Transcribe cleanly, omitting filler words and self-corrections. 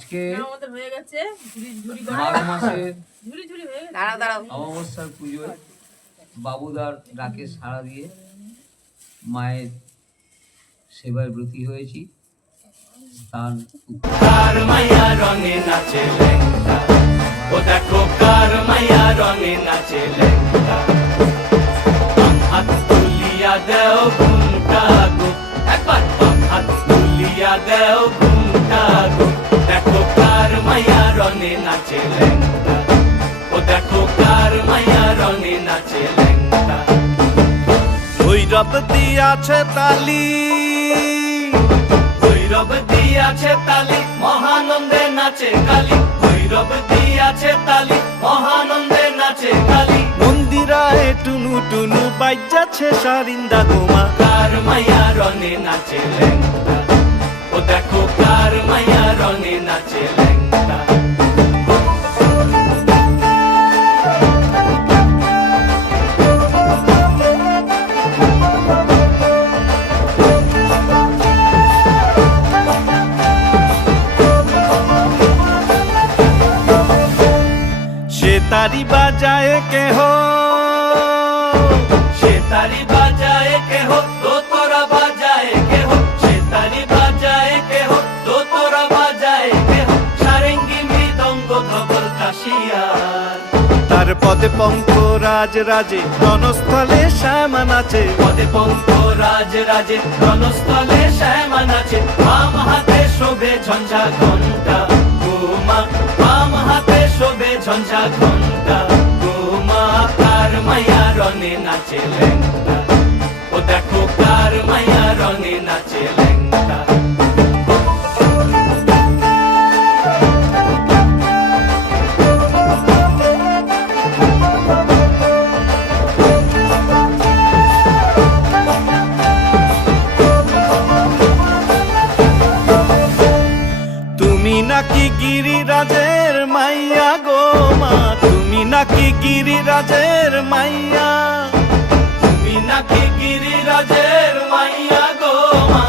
আজকে আমাদের হয়ে গেছে মাঘ মাসের দাঁড়াও অমাবস্যার পুজোয় বাবুদার ডাকে সাড়া দিয়ে মায়ের সেবায় ব্রতী হয়েছি। স্থান কার মায়া রঙে নাচে লেঙ্গা, ও দেখো কার মায়া রঙে নাচে লেঙ্গা। হাত তুলিয়া দেও ঘুমটা গো, একবার হাত তুলিয়া দেও ঘুমটা গো। দেখো কার মায়া রঙে নাচে লেঙ্গা, ও দেখো কার মায়া রঙে নাচে লেঙ্গা। ভৈরব দিয়াছে তালি, ভৈরব দিয়াছে তালি, মহানন্দে নাচে কালী। ভৈরব দিয়াছে তালি, মহানন্দে নাচে কালী। মন্দিরায় টুনু টুনু বাজ্যাছে সারিন্দা গোমা। কার মায়া রঙে নাচে লেঙ্গা, ও দেখো কার মায়া রঙে নাচে লেঙ্গা। तारी बाजाए के हो, से तारी बाजाए के हो, तो तोरा बाजाए के हो। से तारी बाजाए के हो, तो तोरा बाजाए के हो। सारेंगी मृदंग धबल काशियार, तार पदे पंख राज राजे রণস্থলে শ্যামা নাচে। পদে পঙ্খ রাজ রাজে রণস্থলে শ্যামা নাচে। বাম হাতে শোভে ঝঞ্ঝা ঘণ্টা গোমা, বাম হাতে শোভে ঝঞ্ঝা ঘণ্টা গোমা। কার মায়া রঙে নাচে লেঙ্গা, ও দেখো কার মায়া রঙে নাচে লেঙ্গা। তুমি নাকি গিরিরাজের মাইয়া গো মা, তুমি নাকি গিরিরাজের মাইয়া, তুমি নাকি গিরিরাজের মাইয়া গো মা।